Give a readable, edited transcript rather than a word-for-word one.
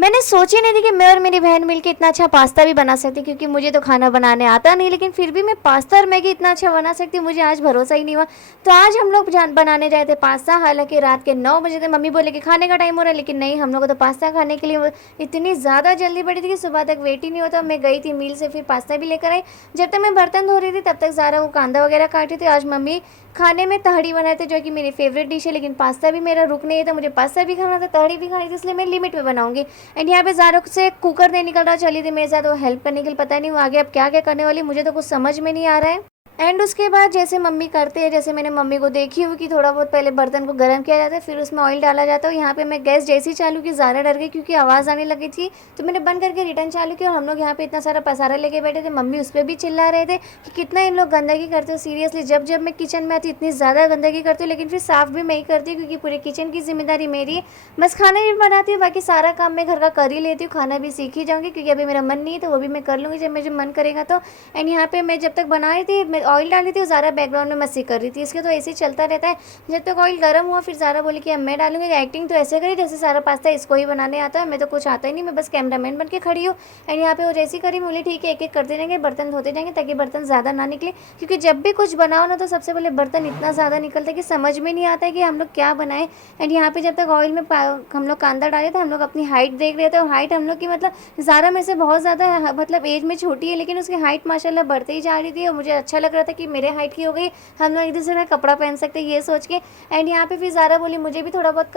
मैंने सोची नहीं थी कि मैं और मेरी बहन मिलके इतना अच्छा पास्ता भी बना सकती, क्योंकि मुझे तो खाना बनाने आता नहीं, लेकिन फिर भी मैं पास्ता और मैगी इतना अच्छा बना सकती हूँ, मुझे आज भरोसा ही नहीं हुआ। तो आज हम लोग बनाने जाए थे पास्ता, हालांकि रात के 9 बजे थे। मम्मी बोले कि खाने का टाइम हो रहा है, लेकिन नहीं, हम लोग को तो पास्ता खाने के लिए इतनी ज़्यादा जल्दी पड़ी थी कि सुबह तक वेट ही नहीं होता। मैं गई थी मील से, फिर पास्ता भी लेकर आई। जब तक मैं बर्तन धो रही थी तब तक ज़ारा वो कांदा वगैरह काटी थी। आज मम्मी खाने में तहड़ी बनाए थे, जो कि मेरी फेवरेट डिश है, लेकिन पास्ता भी मेरा रुक नहीं था, मुझे पास्ता भी खाना था, तहड़ी भी खानी थी, इसलिए मैं लिमिट में बनाऊंगी। एंड यहाँ पे ज़ारा से कुकर नहीं निकल रहा, चली थी मेरे साथ वो हेल्प करने के लिए। पता नहीं वो आगे अब क्या क्या करने वाली, मुझे तो कुछ समझ में नहीं आ रहा है। एंड उसके बाद जैसे मम्मी करते हैं, जैसे मैंने मम्मी को देखी हुई कि थोड़ा बहुत पहले बर्तन को गर्म किया जाता है, फिर उसमें ऑयल डाला जाता है। यहाँ पे मैं गैस जैसी चालू की, ज़्यादा डर गई क्योंकि आवाज़ आने लगी थी, तो मैंने बंद करके रिटर्न चालू किया। और हम लोग यहाँ पे इतना सारा पसारा लेके बैठे थे, मम्मी उस पर भी चिल्ला रहे थे कि कितना इन लोग गंदगी करते हो। सीरियसली जब जब मैं किचन में आती हूँ इतनी ज़्यादा गंदगी करती हूँ, लेकिन फिर साफ़ भी मैं ही करती हूँ क्योंकि पूरे किचन की जिम्मेदारी मेरी है। बस खाना भी बनाती हूँ, बाकी सारा काम मैं घर का कर ही लेती हूँ। खाना भी सीख ही जाऊँगी क्योंकि अभी मेरा मन नहीं है, तो वो भी मैं कर लूँगी जब मुझे मन करेगा तो। एंड यहाँ पे मैं जब तक बना रही थी, मैं ऑयल डाली थी, ज़्यादा बैकग्राउंड में मस्ती कर रही थी। इसके तो ऐसे ही चलता रहता है। जब तक ऑयल गर्म हुआ फिर ज़ारा बोली कि अब मैं डालूंगी। एक्टिंग तो ऐसे करी जैसे सारा पास्ता इसको ही बनाने आता है, मैं तो कुछ आता ही नहीं, मैं बस कैमरामैन बन के खड़ी हूँ। एंड यहाँ पे वो जैसी करी, बोली ठीक है, एक एक करते जाएंगे, बर्तन धोते जाएंगे ताकि बर्तन ज़्यादा ना निकले, क्योंकि जब भी कुछ बनाओ ना तो सबसे पहले बर्तन इतना ज़्यादा निकलता है कि समझ में नहीं आता है कि हम लोग क्या बनाएं। एंड यहाँ पे जब तक ऑयल में हम लोग कांदा डाले थे, हम लोग अपनी हाइट देख रहे थे, और हाइट हम लोग की मतलब ज़ारा मेरे से बहुत ज़्यादा मतलब एज में छोटी है, लेकिन उसकी हाइट माशाल्लाह बढ़ते ही जा रही थी, और मुझे अच्छा लग रहा था कि मेरे हाइट की हो गई, हम लोग एक दूसरे का कपड़ा पहन सकते हैं ये सोच के। एंड यहाँ पे फिर ज़ारा बोली मुझे भी थोड़ा बहुत